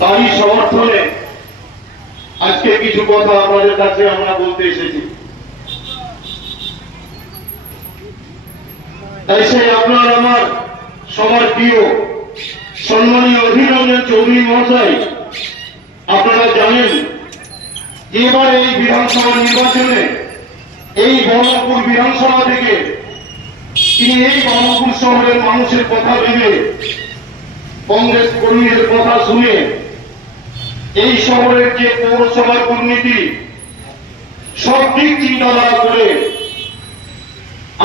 তারই সমর্থনে আজকে কিছু কথা আপনাদের কাছে আমরা বলতে এসেছি। তাই সেই আপনার আমার সবার প্রিয় সম্মানীয় অধীর রঞ্জন চৌধুরী মহাশয়, আপনারা জানেন যে এবার এই বিধানসভা নির্বাচনে এই বহরমপুর বিধানসভা থেকে তিনি এই বহরমপুর শহরের মানুষের কথা ভেবে, কংগ্রেস কর্মীদের কথা শুনে এই শহরের যে পৌরসভার দুর্নীতি সব দিক চিন্তাধারা করে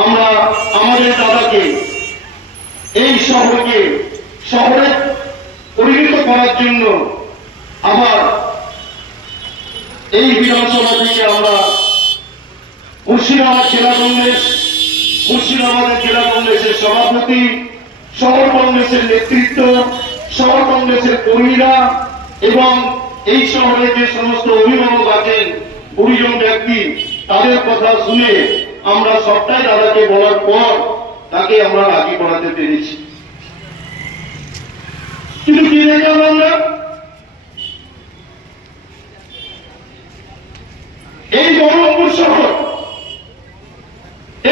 আমরা আমাদের দাদাকে এই শহরে পরিণত করার জন্য আবার এই বিধানসভা থেকে আমরা মুর্শিদাবাদ জেলা কংগ্রেস, মুর্শিদাবাদের জেলা কংগ্রেসের সভাপতি, শহর কংগ্রেসের নেতৃত্ব, শহর কংগ্রেসের কর্মীরা এবং এই শহরে যে সমস্ত অভিভাবক আছেন, গুরুজন ব্যক্তি, তাদের কথা শুনে আমরা সবটাই দাদাকে বলার পর তাকে আমরা রাজি করাতে পেরেছি। কিন্তু কি দেখলাম আমরা? এই বহরমপুর শহর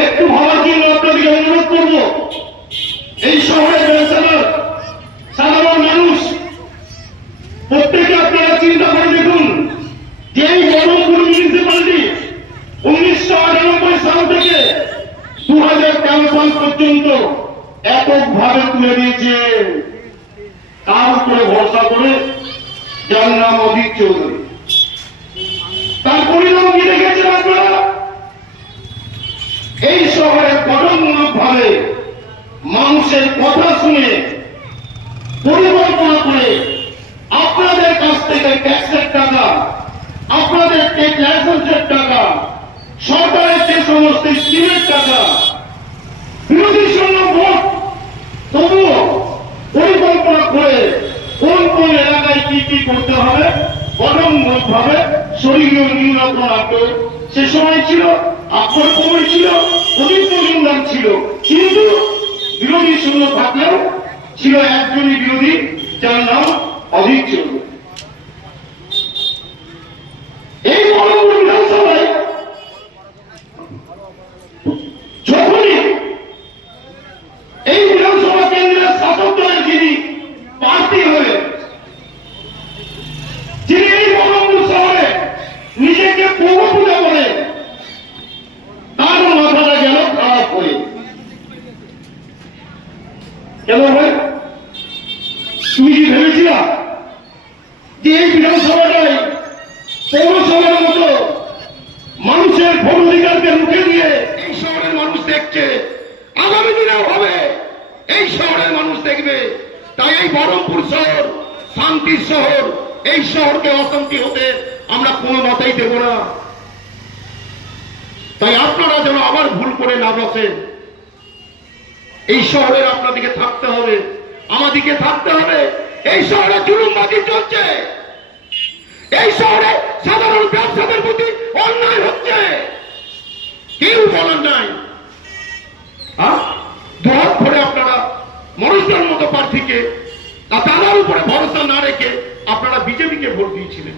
একটু ভাবার জন্য আপনাদেরকে অনুরোধ করব, এই শহরের ব্যবসাদার সাধারণ মানুষ প্রত্যেকে আপনারা চিন্তা করে দেখুন যে এই বহরমপুর মিউনিসিপ্যালিটি 1998 সাল থেকে 2013 সাল পর্যন্ত এককভাবে তুলে দিয়েছে তার উপরে ভরসা করে, যার নাম অধীর চৌধুরী। তার পরিণাম কি দেখেছেন আপনারা? এই শহরে গঠনমূলক ভাবে মানুষের কথা শুনে পরিকল্পনা করে আপনাদের কাছ থেকে ট্যাক্সের টাকা, আপনাদের ট্রেড লাইসেন্সের টাকা, সরকারের যে সমস্ত স্কিমের টাকা, বিরোধীর জন্য ভোট, তবুও পরিকল্পনা করে কোন কোন এলাকায় কি কি করতে হবে গঠনমূলক ভাবে শরীরীয় নিম্নত নাটক সে সময় ছিল, আক্রমণ ছিল, প্রতিদ্বন্দ্বিতা ছিল, কিন্তু বিরোধী শূন্য থাকলেও ছিল একজনই বিরোধী, যার নাম অধীর চৌধুরী। এই বহরমপুর বিধানসভায় যখনই এই বিধানসভা কেন্দ্রের শাসক দলের যিনি প্রার্থী হয়ে, যিনি এই বহরমপুর শহরে নিজেকে পৌর পূজা করে, তার মাথাটা গেল খারাপ হয়ে। কেন ভাই? তুমি কি ভেবেছিলা যে এই বিধানসভাটাই পৌরসভার মতো মানুষের ভোট অধিকারকে রুখে দিয়ে এই শহরের মানুষ দেখছে, আগামী দিনেও হবে, এই শহরের মানুষ দেখবে। তাই এই বহরমপুর শহর শান্তির শহর, এই শহরকে অশান্তি হতে আমরা কোনো মতেই দেব না। তাই আপনারা যেন আবার ভুল করে না বসেন। এই শহরের আপনাদেরকে থাকতে হবে, আমাদেরকে থাকতে হবে। এই শহরে জুলুমবাজি চলছে, এই শহরে সাধারণ ব্যবসাদের প্রতি অন্যায় হচ্ছে, কেউ বলার নাই। দুহাত ভরে আপনারা মনুষ্যের মতো প্রার্থীকে তাদের উপরে ভরসা না রেখে আপনারা বিজেপিকে ভোট দিয়েছিলেন।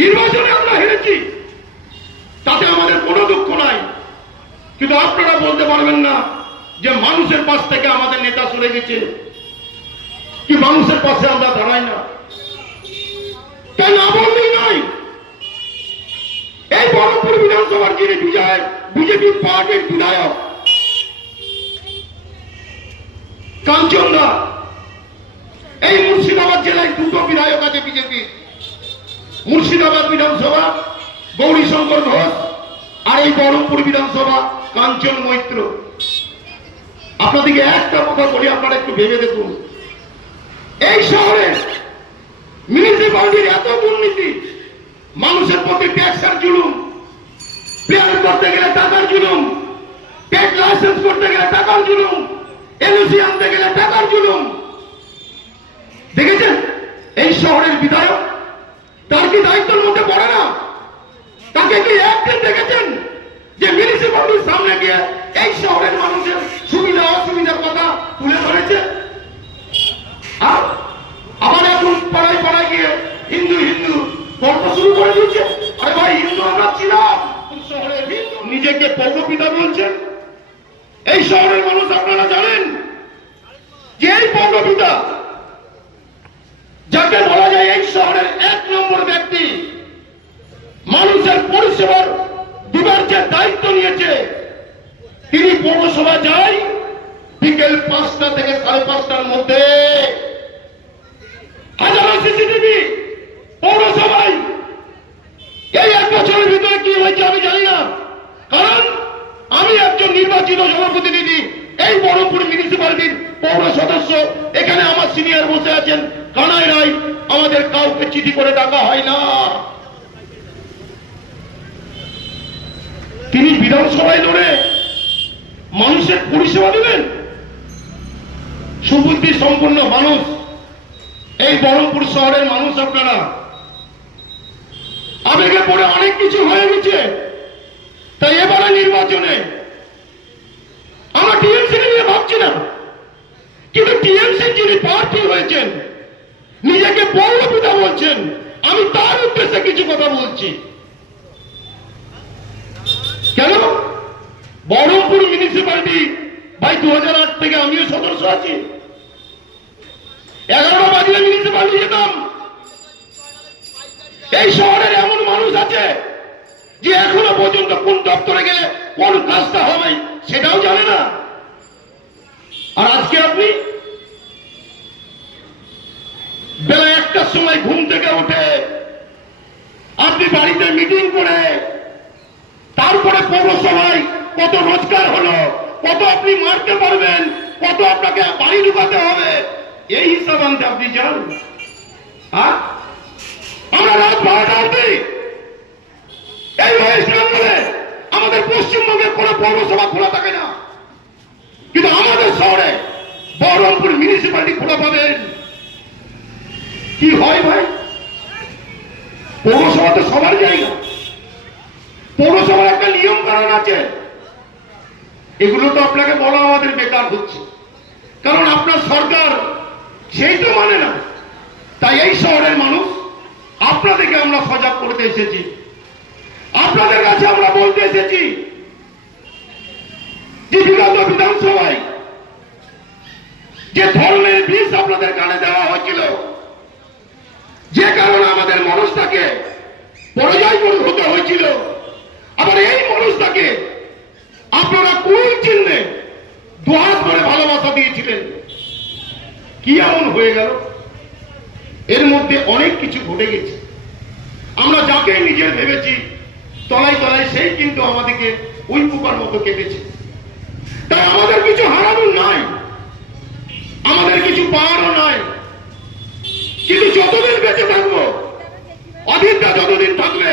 নির্বাচনে আমরা হেরেছি, তাতে আমাদের কোনো দুঃখ নাই, কিন্তু আপনারা বলতে পারবেন না যে মানুষের পাশ থেকে আমাদের নেতা সরে গেছে, কি মানুষের পাশে আমরা দাঁড়াই না। তাই না বললেই নয়। এই বহরমপুর বিধানসভার যিনি বিজেপি পার্টির বিধায়ক কাঞ্চন দা, এই মুর্শিদাবাদ জেলায় দুটো বিধায়ক আছে বিজেপি, মুর্শিদাবাদ বিধানসভা গৌরীশঙ্কর ঘোষ, আর এই বহরমপুর বিধানসভা কাঞ্চন মৈত্র। আপনাদেরকে একটা কথা বলি, আপনারা একটু ভেবে দেখুন, এই শহরে মিউনিসিপ্যালিটির এত দুর্নীতি, মানুষের প্রতি ট্যাক্সের জুলুম, প্লেয়ার করতে গেলে টাকার জুলুম, ট্রেড লাইসেন্স করতে গেলে টাকার জুলুম, এলওসি আনতে গেলে টাকার জুলুম। দেখেছেন এই শহরের বিধায়ক, তার কি দায়িত্বের মধ্যে পড়ে না? তাকে কি একদিন দেখেছেন যে মিউনিসিপ্যালিটির সামনে গিয়ে এই শহরের মানুষের সুবিধা অসুবিধার কথা তুলে ধরেছে? আবার এখন নিজেকে পৌরপিতা বলছেন। এই শহরের মানুষ আপনারা জানেন যে এই পৌরপিতা, যাকে বলা যায় এই শহরের 1 নম্বর ব্যক্তি, মানুষের পরিষেবার দিবার যে দায়িত্ব নিয়েছে, তিনি পৌরসভা যায় বিকেল 5টা থেকে 5:30টার মধ্যে। হাজারো সিসিটিভি পৌরসভায়। এই 1 বছরের ভিতরে কি হয়েছে আমি জানি না, কারণ আমি একজন নির্বাচিত জনপ্রতিনিধি, এই বহরমপুর মিউনিসিপ্যালিটির পৌর সদস্য। এখানে আমার সিনিয়র বসে আছেন কানাই রায়, আমাদের কাউকে চিঠি করে ডাকা হয় না। তিনি বিধানসভায় লড়ে মানুষের পরিষেবা দেবেন। সুবুদ্ধি সম্পন্ন মানুষ এই বহরমপুর শহরের মানুষ। আপনারা আবেগে পড়ে অনেক কিছু হয়ে গেছে, তাই এবারে নির্বাচনে আমরা টিএমসি নিয়ে ভাবছি না, কিন্তু টিএমসি যিনি প্রার্থী হয়েছেন, নিজেকে পৌরপিতা বলছেন, আমি তার উদ্দেশ্যে কিছু কথা বলছি। কেন? বহরমপুর মিউনিসিপ্যালিটি ভাই 2008 থেকে আমিও সদস্য আছি। 11টা বাজলে মিউনিসিপ্যালিটি যেতাম। এই শহরের এমন মানুষ আছে যে এখনো পর্যন্ত কোন দপ্তরে গেলে কোন কাজটা হবে সেটাও জানে না। আর আজকে আপনি বেলা 1টার সময় ঘুম থেকে উঠে আপনি বাড়িতে মিটিং করে তারপরে পৌরসভায় কত রোজগার হলো, কত আপনি মারতে পারবেন, কত আপনাকে বাড়ি ঢুকাতে হবে, এই হিসাব আনতে আপনি যান। আমরা রাত 12টা অবধি এই ওয়েস্ট বেঙ্গলে আমাদের পশ্চিমবঙ্গের কোন পৌরসভা খোলা থাকে না, কিন্তু আমাদের শহরে বহরমপুর মিউনিসিপ্যালিটি খোলা পাবেন। কি হয় ভাই? পৌরসভা তো সবার জায়গা, পৌরসভার একটা নিয়ম কারণ আছে। এগুলো তো আপনাকে বলা আমাদের বেকার হচ্ছে, কারণ আপনার সরকার সেই তো মানে না। তাই এই শহরের মানুষ আপনাদেরকে আমরা সজাগ করতে এসেছি, আপনাদের কাছে আমরা বলতে এসেছি যে বিগত বিধানসভায় যে ধর্মের বিষ আপনাদের কানে দেওয়া হয়েছিল, যে কারণে আমাদের মানুষটাকে পরাজয় হতে হয়েছিল, আবার এই মানুষটাকে আপনারা কোন চিহ্নে দুহাত করে ভালোবাসা দিয়েছিলেন। কি এমন হয়ে গেল? এর মধ্যে অনেক কিছু ঘটে গেছে। আমরা যাকে নিজের ভেবেছি তলায় তলায় সেই কিন্তু আমাদেরকে ওই পোকার মতো কেটেছে। তাই আমাদের কিছু হারানোর নাই, আমাদের কিছু পাওয়ারও নাই, কিন্তু যতদিন বেঁচে থাকবো, অধীরটা যতদিন থাকবে,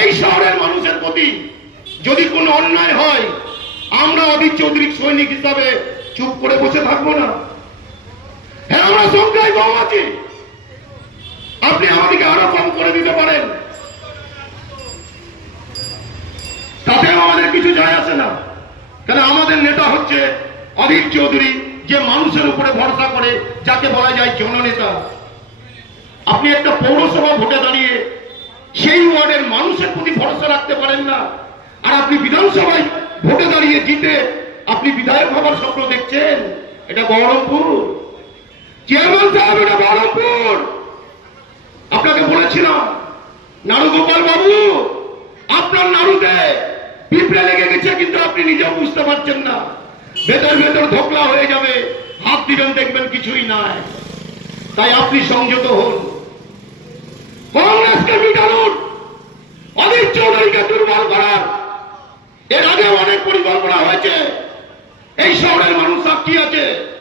এই শহরের মানুষের প্রতি যদি কোনো অন্যায় হয়, আমরা অধীর চৌধুরী সৈনিক হিসাবে চুপ করে বসে থাকবো না। হ্যাঁ, আমরা সংখ্যায় কম আছি, আপনি আমাদেরকে আরো কম করে দিতে পারেন, তাতেও আমাদের কিছু যায় আসে না। কারণ আমাদের নেতা হচ্ছে অধীর চৌধুরী, যে মানুষের উপরে ভরসা করে, যাকে বলা যায় জননেতা। আপনি একটা পৌরসভা ভোটে দাঁড়িয়ে সেই ওয়ার্ডের মানুষের প্রতি ভরসা রাখতে পারেন না, আর আপনি বিধানসভায় ভোটে দাঁড়িয়ে জিতে আপনি বিধায়ক হবার স্বপ্ন দেখছেন। এটা বহরমপুর চেয়ারম্যান সাহেব, এটা বহরমপুর। আপনাকে বলেছিলাম নাড়ুগোপাল বাবু, আপনার নাড়ুতে পিঁপড়ে লেগে গেছে, কিন্তু আপনি নিজেও বুঝতে পারছেন না। ভেতর ভেতর ধোকলা হয়ে যাবে, হাত দিবেন দেখবেন কিছুই নাই। তাই আপনি সংযত হন। কংগ্রেসকে মিটানোর, অধীর চৌধুরীকে দুর্বল করার এর আগে অনেক পরিকল্পনা হয়েছে। এই শহরের মানুষ সাক্ষী আছে।